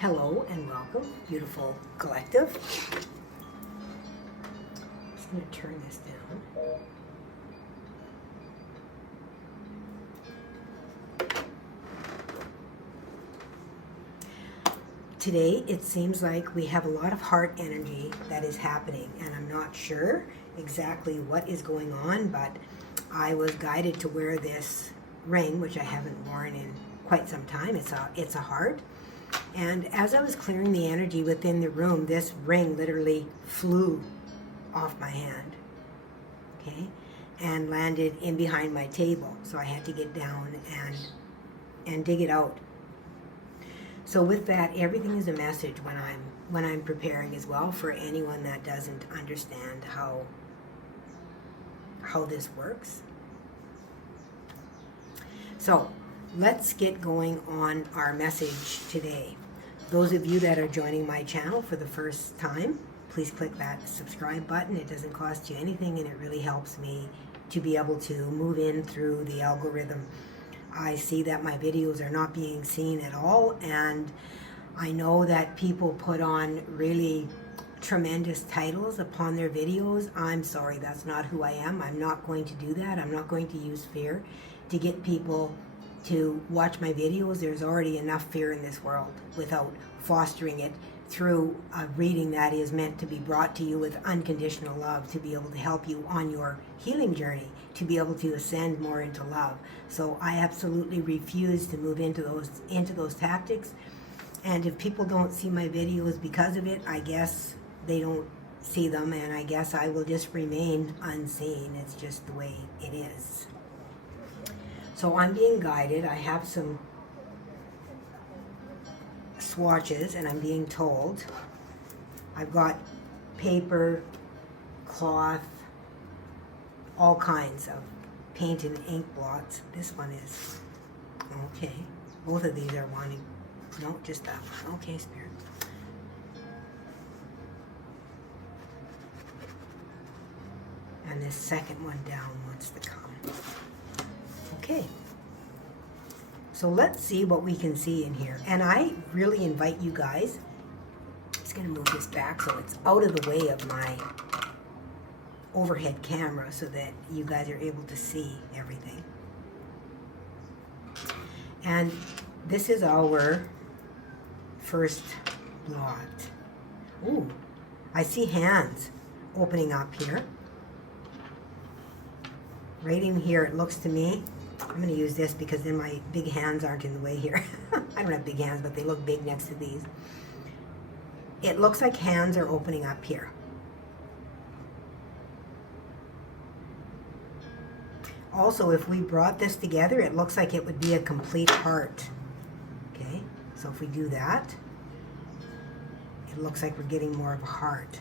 Hello and welcome, beautiful collective. I'm just going to turn this down. Today, it seems like we have a lot of heart energy that is happening, and I'm not sure exactly what is going on, but I was guided to wear this ring, which I haven't worn in quite some time. It's a heart. And as I was clearing the energy within the room, this ring literally flew off my hand, okay, and landed in behind my table. So I had to get down and dig it out. So with that, everything is a message when I'm preparing as well, for anyone that doesn't understand how this works. So let's get going on our message today. Those of you that are joining my channel for the first time, please click that subscribe button. It doesn't cost you anything, and it really helps me to be able to move in through the algorithm. I see that my videos are not being seen at all, and I know that people put on really tremendous titles upon their videos. I'm sorry, that's not who I am. I'm not going to do that. I'm not going to use fear to get people to watch my videos. There's already enough fear in this world without fostering it through a reading that is meant to be brought to you with unconditional love, to be able to help you on your healing journey, to be able to ascend more into love. So I absolutely refuse to move into those tactics. And if people don't see my videos because of it, I guess they don't see them, and I guess I will just remain unseen. It's just the way it is. So I'm being guided. I have some swatches, and I'm being told I've got paper, cloth, all kinds of paint and ink blots. This one is okay. Both of these are wanting, no, just that one. Okay, Spirit. And this second one down wants to come. Okay, so let's see what we can see in here. And I really invite you guys, I'm just going to move this back so it's out of the way of my overhead camera so that you guys are able to see everything. And this is our first lot. Ooh, I see hands opening up here. Right in here, it looks to me, I'm going to use this because then my big hands aren't in the way here. I don't have big hands, but they look big next to these. It looks like hands are opening up here. Also, if we brought this together, it looks like it would be a complete heart. Okay, so if we do that, it looks like we're getting more of a heart.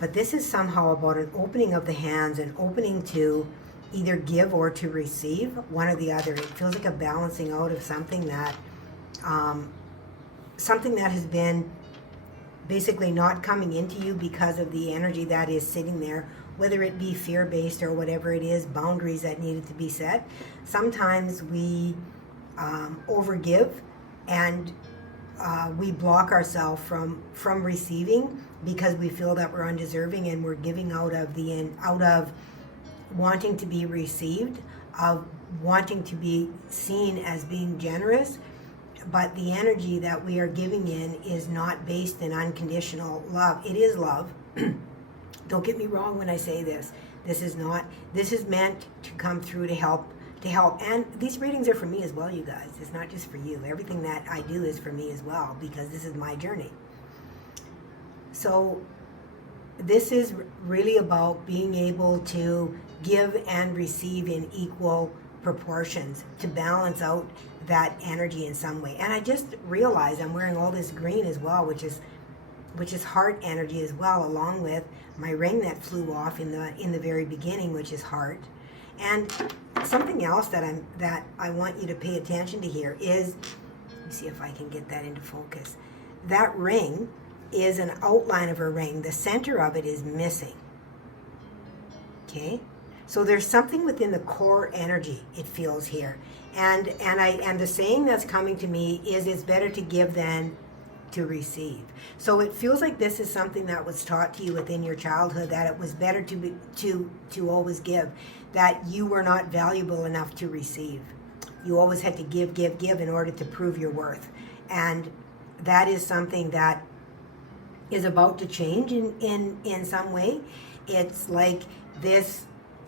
But this is somehow about an opening of the hands, an opening to either give or to receive, one or the other. It feels like a balancing out of something that has been basically not coming into you because of the energy that is sitting there, whether it be fear-based or whatever it is, boundaries that needed to be set. Sometimes we overgive, and we block ourselves from receiving because we feel that we're undeserving, and we're giving out of wanting to be received, of wanting to be seen as being generous. But the energy that we are giving in is not based in unconditional love. It is love. Don't get me wrong when I say this. This is meant to come through to help. And these readings are for me as well, you guys. It's not just for you. Everything that I do is for me as well, because this is my journey. So this is really about being able to give and receive in equal proportions, to balance out that energy in some way. And I just realized I'm wearing all this green as well, which is heart energy as well, along with my ring that flew off in the very beginning, which is heart. And something else that I want you to pay attention to here is, let me see if I can get that into focus. That ring is an outline of a ring. The center of it is missing. Okay? So there's something within the core energy, it feels here. And the saying that's coming to me is, it's better to give than to receive. So it feels like this is something that was taught to you within your childhood, that it was better to always give, that you were not valuable enough to receive. You always had to give in order to prove your worth. And that is something that is about to change in some way. It's like this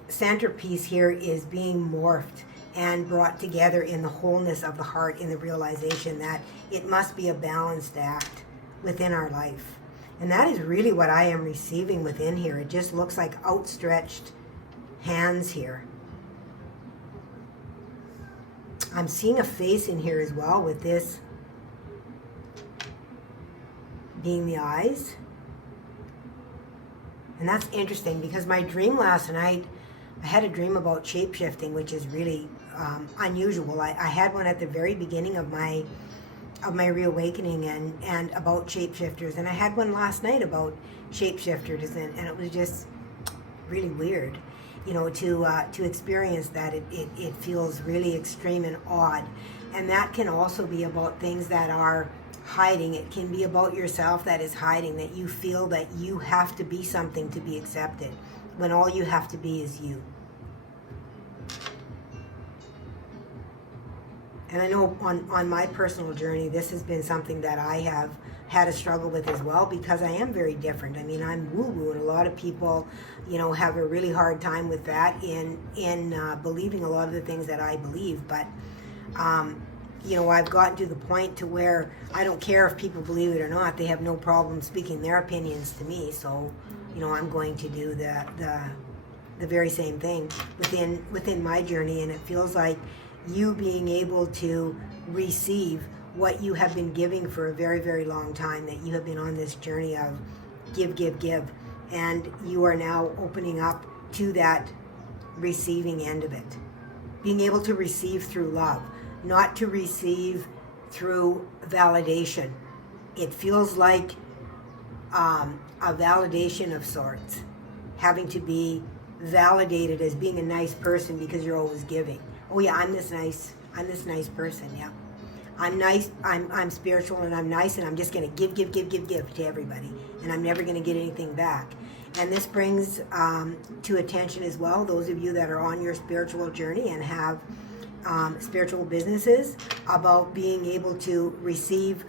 centerpiece here is being morphed and brought together in the wholeness of the heart, in the realization that it must be a balanced act within our life. And that is really what I am receiving within here. It just looks like outstretched hands here. I'm seeing a face in here as well, with this being the eyes. And that's interesting, because my dream last night, I had a dream about shape-shifting, which is really unusual. I had one at the very beginning of my reawakening, and about shapeshifters, and I had one last night about shapeshifters, and it was just really weird, you know, to experience that. It feels really extreme and odd. And that can also be about things that are hiding. It can be about yourself that is hiding, that you feel that you have to be something to be accepted, when all you have to be is you. And I know on my personal journey, this has been something that I have had a struggle with as well, because I am very different. I mean, I'm woo-woo, and a lot of people, you know, have a really hard time with that in believing a lot of the things that I believe. But you know, I've gotten to the point to where I don't care if people believe it or not. They have no problem speaking their opinions to me. So, you know, I'm going to do the very same thing within my journey. And it feels like you being able to receive what you have been giving for a very, very long time, that you have been on this journey of give, and you are now opening up to that receiving end of it. Being able to receive through love, not to receive through validation. It feels like a validation of sorts, having to be validated as being a nice person because you're always giving. Oh yeah, I'm this nice person, yeah. I'm nice, I'm spiritual, and I'm nice, and I'm just going to give to everybody, and I'm never going to get anything back. And this brings to attention as well those of you that are on your spiritual journey and have spiritual businesses, about being able to receive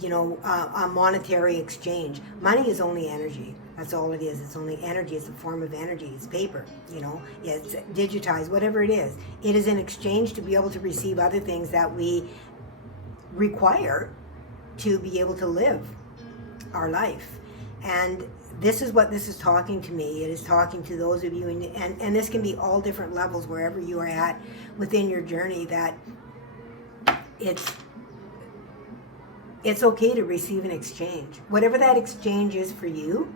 you know, a monetary exchange. Money is only energy. That's all it is. It's only energy. It's a form of energy. It's paper, you know, it's digitized, whatever it is. It is in exchange to be able to receive other things that we require to be able to live our life. And this is what this is talking to me. It is talking to those of you, and this can be all different levels, wherever you are at within your journey, that it's okay to receive an exchange, whatever that exchange is for you.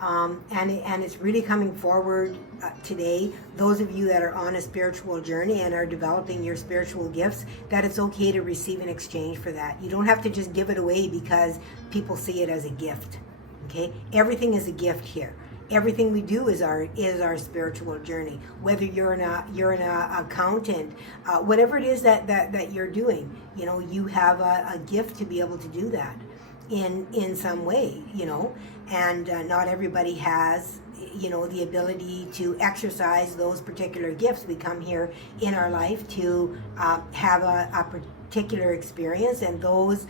And it's really coming forward today, those of you that are on a spiritual journey and are developing your spiritual gifts, that it's okay to receive an exchange for that. You don't have to just give it away because people see it as a gift. Okay, everything is a gift here. Everything we do is our spiritual journey. Whether you're an accountant, whatever it is that you're doing, you know, you have a gift to be able to do that in some way, you know. And not everybody has, you know, the ability to exercise those particular gifts. We come here in our life to have a particular experience, and those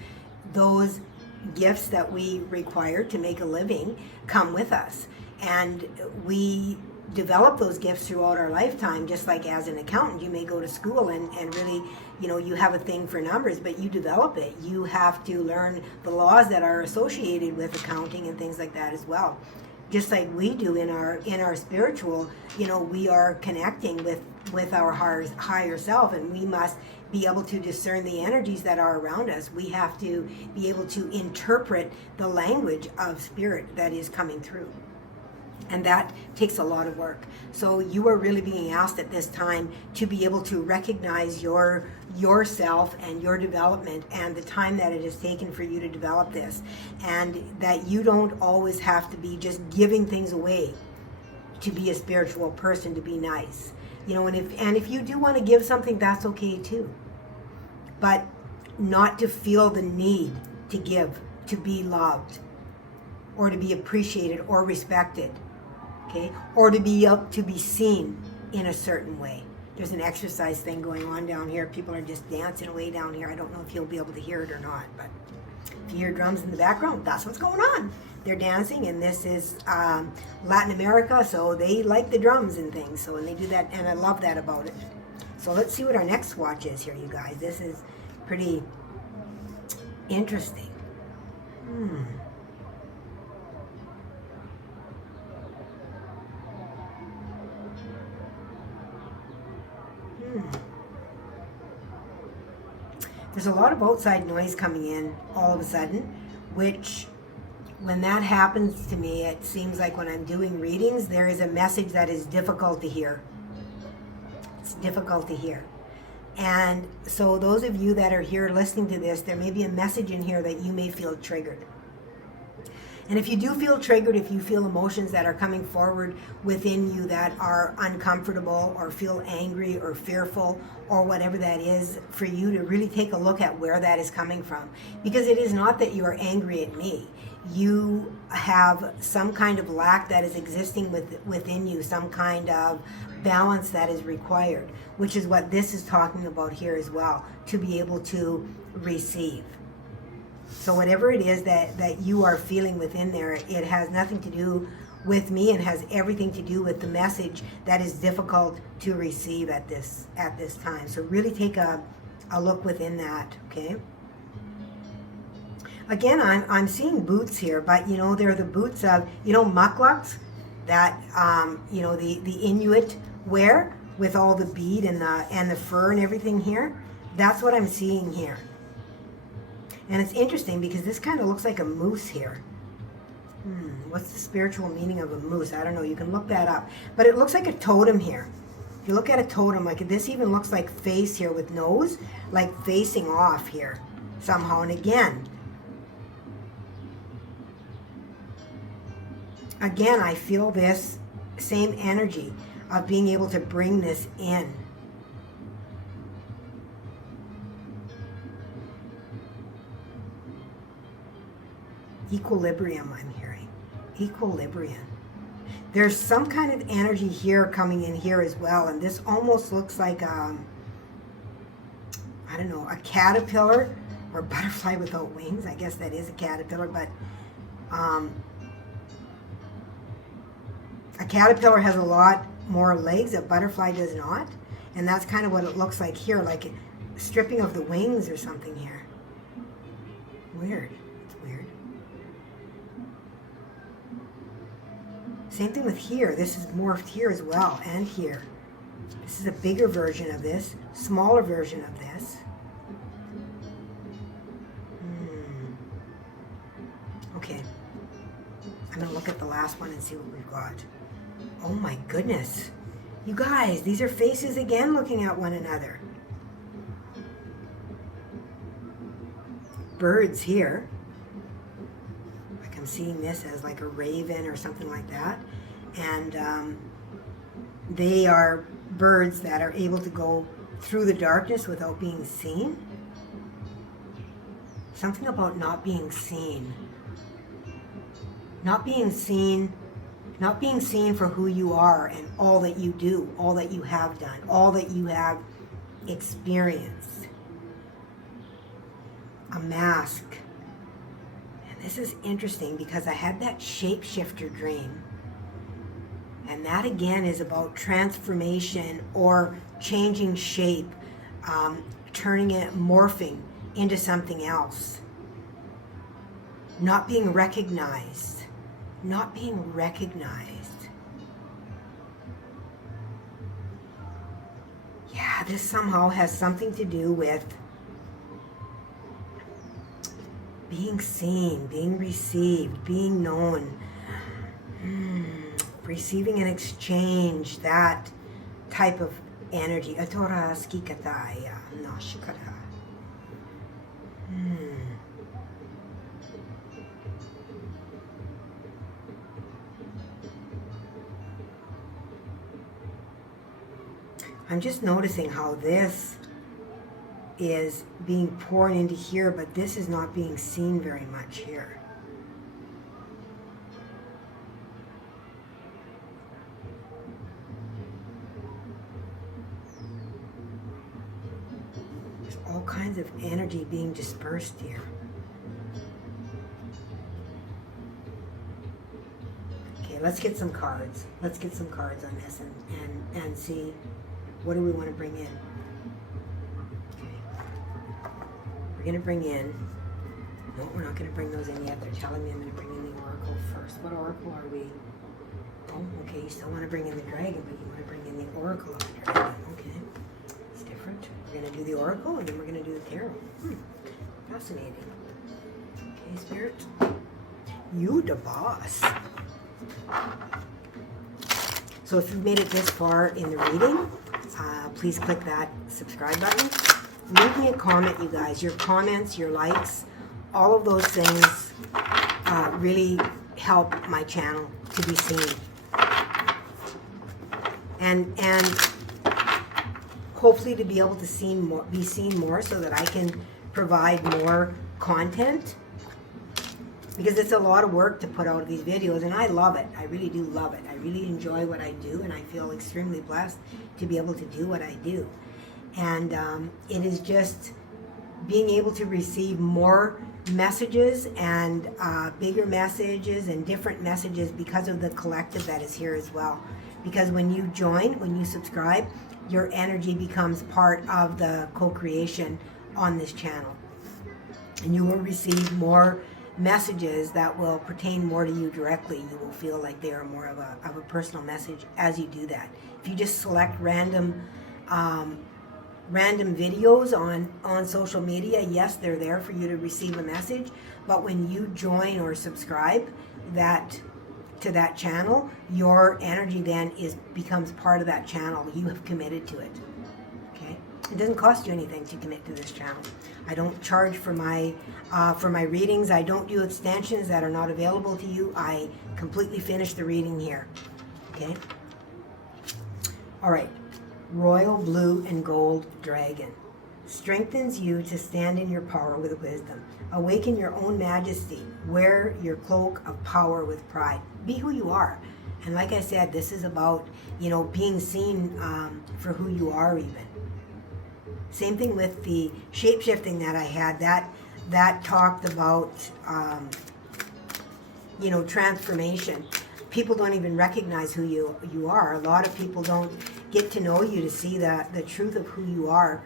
gifts that we require to make a living come with us. And we develop those gifts throughout our lifetime. Just like as an accountant, you may go to school and really, you know, you have a thing for numbers, but you develop it. You have to learn the laws that are associated with accounting and things like that as well. Just like we do in our spiritual, you know, we are connecting with our higher self, and we must be able to discern the energies that are around us. We have to be able to interpret the language of spirit that is coming through. And that takes a lot of work. So you are really being asked at this time to be able to recognize yourself and your development, and the time that it has taken for you to develop this, and that you don't always have to be just giving things away. to be a spiritual person, to be nice. You know, and if you do want to give something, that's okay too. But not to feel the need to give, to be loved, or to be appreciated or respected, okay? Or to be seen in a certain way. There's an exercise thing going on down here. People are just dancing away down here. I don't know if you'll be able to hear it or not, but if you hear drums in the background, that's what's going on. They're dancing, and this is Latin America, so they like the drums and things. So, and they do that, and I love that about it. So let's see what our next swatch is here, you guys. This is pretty interesting. There's a lot of outside noise coming in all of a sudden, which when that happens to me, it seems like when I'm doing readings, there is a message that is difficult to hear. It's difficult to hear. And so those of you that are here listening to this, there may be a message in here that you may feel triggered. And if you do feel triggered, if you feel emotions that are coming forward within you that are uncomfortable or feel angry or fearful or whatever that is, for you to really take a look at where that is coming from. Because it is not that you are angry at me. You have some kind of lack that is existing within you, some kind of balance that is required, which is what this is talking about here as well, to be able to receive. So whatever it is that you are feeling within there, it has nothing to do with me and has everything to do with the message that is difficult to receive at this time. So really take a look within that, okay? Again, I'm seeing boots here, but you know, they're the boots of, you know, mucklucks that, you know, the Inuit wear with all the bead and the fur and everything here. That's what I'm seeing here. And it's interesting because this kind of looks like a moose here. What's the spiritual meaning of a moose? I don't know. You can look that up. But it looks like a totem here. If you look at a totem, like this even looks like face here with nose, like facing off here somehow. And again, I feel this same energy of being able to bring this in. Equilibrium, I'm hearing. Equilibrium. There's some kind of energy here coming in here as well, and this almost looks like I don't know, a caterpillar or butterfly without wings. I guess that is a caterpillar, but a caterpillar has a lot more legs, a butterfly does not, and that's kind of what it looks like here, like stripping of the wings or something here. Weird. It's weird. Same thing with here. This is morphed here as well, and here. This is a bigger version of this, smaller version of this. Okay. I'm going to look at the last one and see what we've got. Oh my goodness. You guys, these are faces again looking at one another. Birds here. Like I'm seeing this as like a raven or something like that. And they are birds that are able to go through the darkness without being seen. Something about not being seen. Not being seen for who you are and all that you do, all that you have done, all that you have experienced. A mask. And this is interesting because I had that shapeshifter dream. And that again is about transformation or changing shape, turning it, morphing into something else. Not being recognized. Not being recognized. Yeah, this somehow has something to do with being seen, being received, being known, receiving an exchange, that type of energy. Atora skikataya nashikara. I'm just noticing how this is being poured into here, but this is not being seen very much here. There's all kinds of energy being dispersed here. Okay, let's get some cards. Let's get some cards on this and see what do we want to bring in. We're going to bring in, no, we're not going to bring those in yet. They're telling me I'm going to bring in the oracle first. What oracle are we? Oh, okay, you still want to bring in the dragon, but you want to bring in the oracle of the dragon. Okay, it's different. We're going to do the oracle, and then we're going to do the tarot. Fascinating. Okay, Spirit. You the boss. So if you've made it this far in the reading, please click that subscribe button. Leave me a comment, you guys. Your comments, your likes, all of those things really help my channel to be seen. And hopefully to be able to be seen more so that I can provide more content. Because it's a lot of work to put out these videos, and I love it. I really do love it. I really enjoy what I do, and I feel extremely blessed to be able to do what I do. And it is just being able to receive more messages and bigger messages and different messages because of the collective that is here as well. Because when you join, when you subscribe, your energy becomes part of the co-creation on this channel. And you will receive more messages that will pertain more to you directly. You will feel like they are more of a personal message as you do that. If you just select random videos on social media, yes, they're there for you to receive a message, but when you join or subscribe to that channel, your energy then becomes part of that channel. You have committed to it. Okay? It doesn't cost you anything to commit to this channel. I don't charge for my readings. I don't do extensions that are not available to you. I completely finish the reading here. Okay? All right. Royal blue and gold dragon strengthens you to stand in your power with wisdom. Awaken your own majesty. Wear your cloak of power with pride. Be who you are. And like I said, this is about, being seen for who you are even. Same thing with the shape-shifting that I had. That talked about, transformation. People don't even recognize who you are. A lot of people don't get to know you to see the truth of who you are,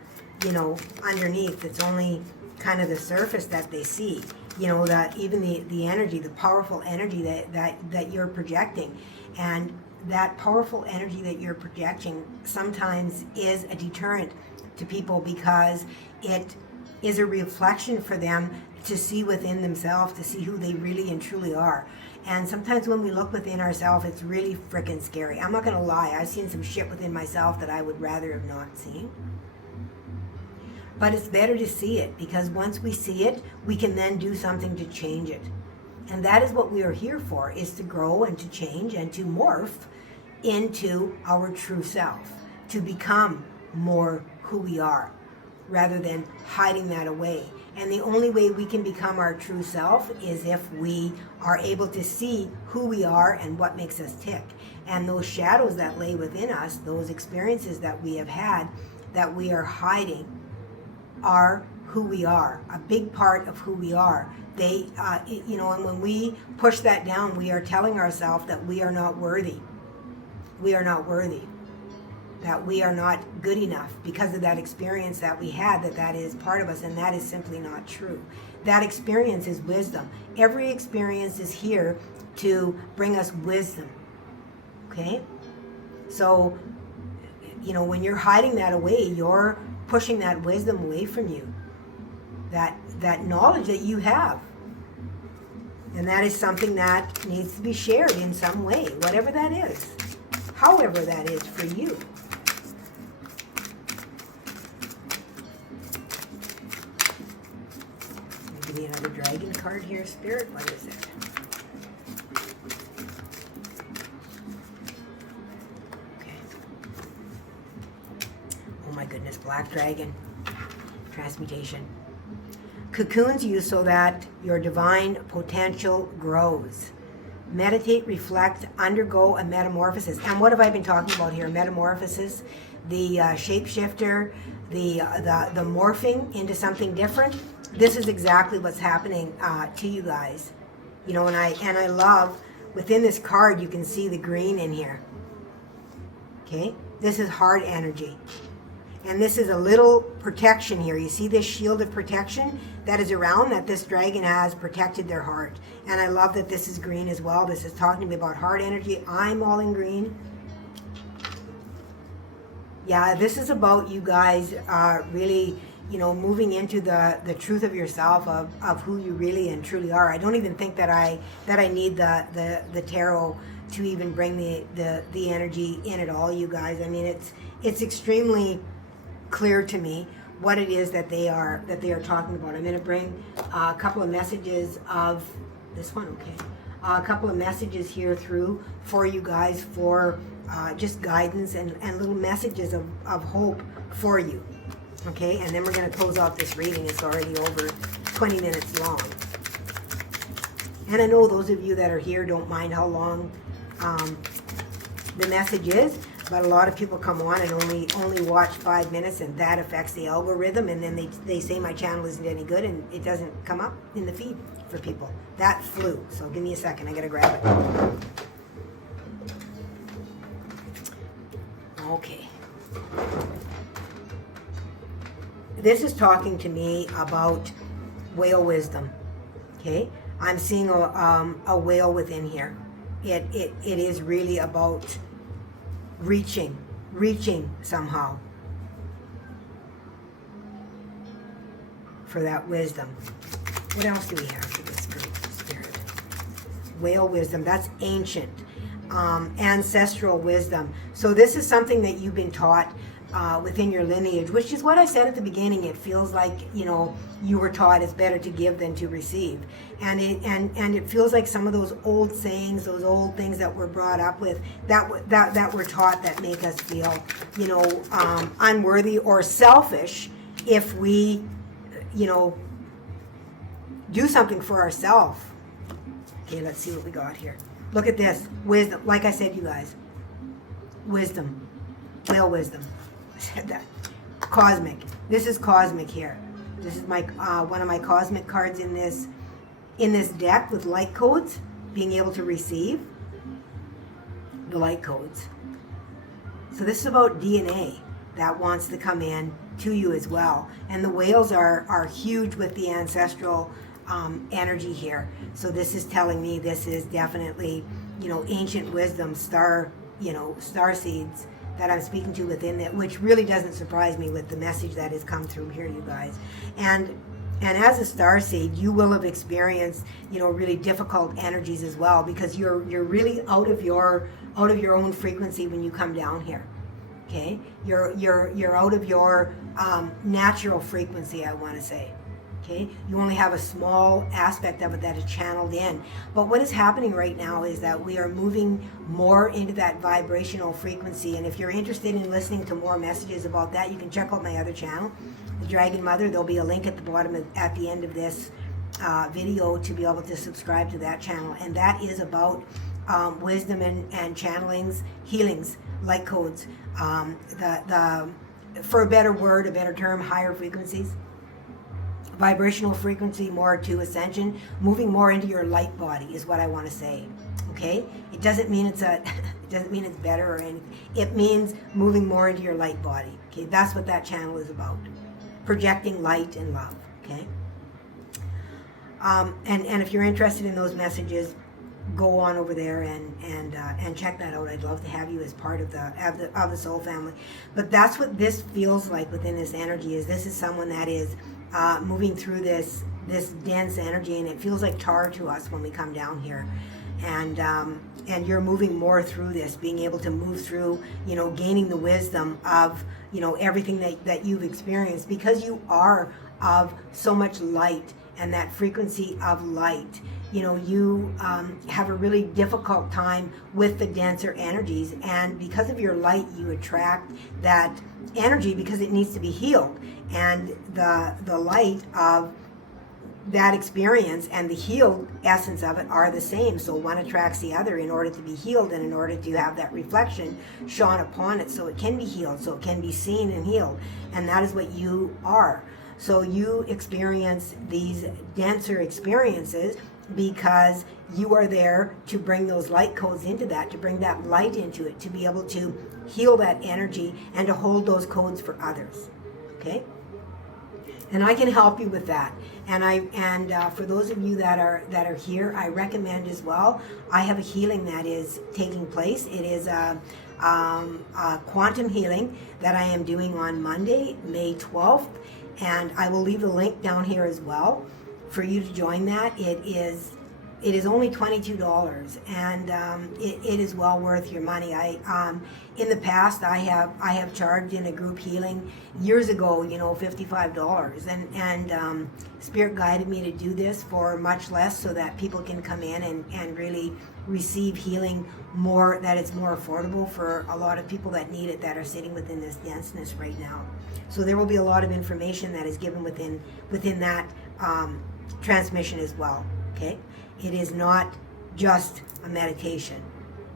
underneath. It's only kind of the surface that they see. That even the energy, the powerful energy that you're projecting. And that powerful energy that you're projecting sometimes is a deterrent to people because it is a reflection for them to see within themselves, to see who they really and truly are. And sometimes when we look within ourselves, it's really freaking scary. I'm not going to lie. I've seen some shit within myself that I would rather have not seen. But it's better to see it, because once we see it, we can then do something to change it. And that is what we are here for, is to grow and to change and to morph into our true self, to become more who we are, rather than hiding that away. And the only way we can become our true self is if we are able to see who we are and what makes us tick. And those shadows that lay within us, those experiences that we have had that we are hiding, are who we are, a big part of who we are. They, and when we push that down, we are telling ourselves that we are not worthy. We are not worthy. That we are not good enough because of that experience that we had, that is part of us, and that is simply not true. That experience is wisdom. Every experience is here to bring us wisdom. Okay? So, when you're hiding that away, you're pushing that wisdom away from you. That knowledge that you have. And that is something that needs to be shared in some way, whatever that is. However that is for you. Give me another dragon card here, Spirit. What is it? Okay. black dragon. Transmutation. Cocoons you so that your divine potential grows. Meditate, reflect, undergo a metamorphosis. And what have I been talking about here? Metamorphosis, the shapeshifter, the morphing into something different. This is exactly what's happening to you guys. You know, and I love, within this card, you can see the green in here. Okay? This is hard energy. And this is a little protection here. You see this shield of protection that is around, that this dragon has protected their heart. And I love that this is green as well. This is talking to me about hard energy. I'm all in green. Yeah, this is about you guys really, you know, moving into the truth of yourself, of who you really and truly are. I don't even think that I need the tarot to even bring the energy in at all, you guys. I mean, it's extremely clear to me what it is that they are talking about. I'm going to bring a couple of messages of this one, okay? A couple of messages here through for you guys, for just guidance and little messages of hope for you, okay? And then we're going to close off this reading. It's already over 20 minutes long. And I know those of you that are here don't mind how long the message is, but a lot of people come on and only watch 5 minutes, and that affects the algorithm, and then they say my channel isn't any good, and it doesn't come up in the feed for people. That flew. So give me a second. I got to grab it. Okay. This is talking to me about whale wisdom. Okay? I'm seeing a whale within here. It is really about reaching somehow for that wisdom. What else do we have for this spirit? Whale wisdom, that's ancient, ancestral wisdom. So this is something that you've been taught within your lineage, which is what I said at the beginning. It feels like, you know, you were taught it's better to give than to receive, and it feels like some of those old sayings, those old things that we're brought up with, that we're taught, that make us feel, you know, unworthy or selfish if we, you know, do something for ourselves. Okay, let's see what we got here. Look at this wisdom. Like I said, you guys, wisdom, whale wisdom. I said that. Cosmic. This is cosmic here. This is my one of my cosmic cards in this deck with light codes, being able to receive the light codes. So this is about DNA that wants to come in to you as well. And the whales are huge with the ancestral energy here. So this is telling me this is definitely, you know, ancient wisdom, star seeds that I'm speaking to within it, which really doesn't surprise me with the message that has come through here, you guys. And as a star seed, you will have experienced, you know, really difficult energies as well, because you're really out of your own frequency when you come down here. Okay, you're out of your natural frequency, I want to say. Okay, you only have a small aspect of it that is channeled in. But what is happening right now is that we are moving more into that vibrational frequency. And if you're interested in listening to more messages about that, you can check out my other channel, The Dragon Mother. There'll be a link at the bottom at the end of this video to be able to subscribe to that channel. And that is about wisdom and channelings, healings, light codes, for a better word, a better term, higher frequencies. Vibrational frequency, more to ascension, moving more into your light body is what I want to say. Okay, it doesn't mean it's better or anything. It means moving more into your light body. Okay, that's what that channel is about, projecting light and love. Okay, and if you're interested in those messages, go on over there and check that out. I'd love to have you as part of the soul family. But that's what this feels like within this energy. This is someone that is moving through this dense energy, and it feels like tar to us when we come down here. And you're moving more through this, being able to move through, you know, gaining the wisdom of, you know, everything that you've experienced, because you are of so much light and that frequency of light. You know, you have a really difficult time with the denser energies, and because of your light, you attract that energy because it needs to be healed. And the light of that experience and the healed essence of it are the same. So one attracts the other in order to be healed, and in order to have that reflection shone upon it so it can be healed, so it can be seen and healed. And that is what you are. So you experience these denser experiences because you are there to bring those light codes into that, to bring that light into it, to be able to heal that energy and to hold those codes for others. Okay? And I can help you with that. And for those of you that are here, I recommend as well. I have a healing that is taking place. It is a quantum healing that I am doing on Monday, May 12th, and I will leave the link down here as well for you to join that. It is only $22, and it is well worth your money. In the past, I have charged in a group healing years ago, $55, and Spirit guided me to do this for much less, so that people can come in and really receive healing more, that it's more affordable for a lot of people that need it, that are sitting within this denseness right now. So there will be a lot of information that is given within that transmission as well. Okay. It is not just a meditation.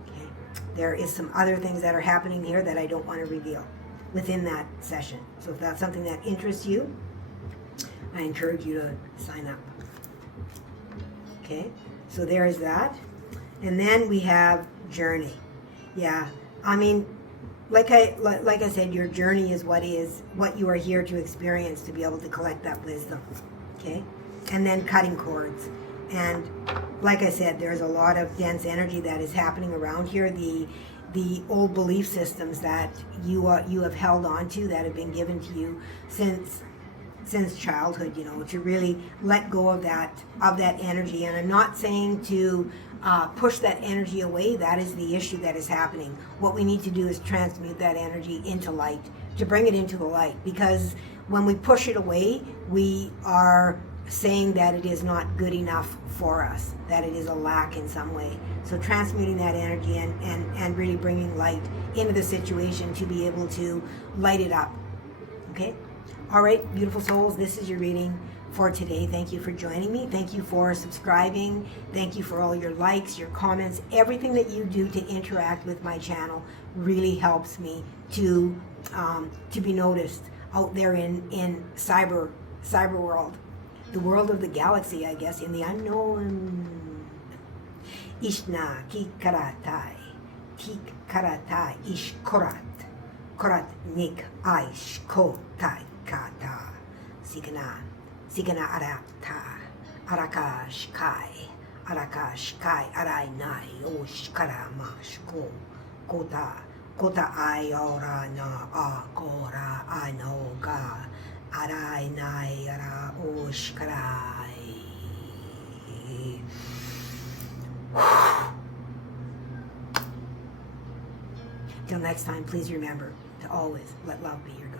Okay? There is some other things that are happening here that I don't want to reveal within that session. So if that's something that interests you, I encourage you to sign up. Okay? So there is that. And then we have journey. Yeah. I mean, like I said, your journey is what you are here to experience, to be able to collect that wisdom. Okay? And then cutting cords. And like I said, there's a lot of dense energy that is happening around here. The old belief systems that you have held on to, that have been given to you since childhood, to really let go of that energy. And I'm not saying to push that energy away. That is the issue that is happening. What we need to do is transmute that energy into light, to bring it into the light. Because when we push it away, we are saying that it is not good enough for us, that it is a lack in some way. So transmuting that energy and really bringing light into the situation to be able to light it up. Okay? All right, beautiful souls, this is your reading for today. Thank you for joining me. Thank you for subscribing. Thank you for all your likes, your comments. Everything that you do to interact with my channel really helps me to be noticed out there in cyber world. The world of the galaxy, I guess, in the unknown. Ishna ki karatai, tik karatai ish korat, korat nik aish kotai kata, sikana arata, arakash kai, arai nai, oshkara mashko, kota ayora na akora anoga. Arai nai ara oshkarai. Till next time, please remember to always let love be your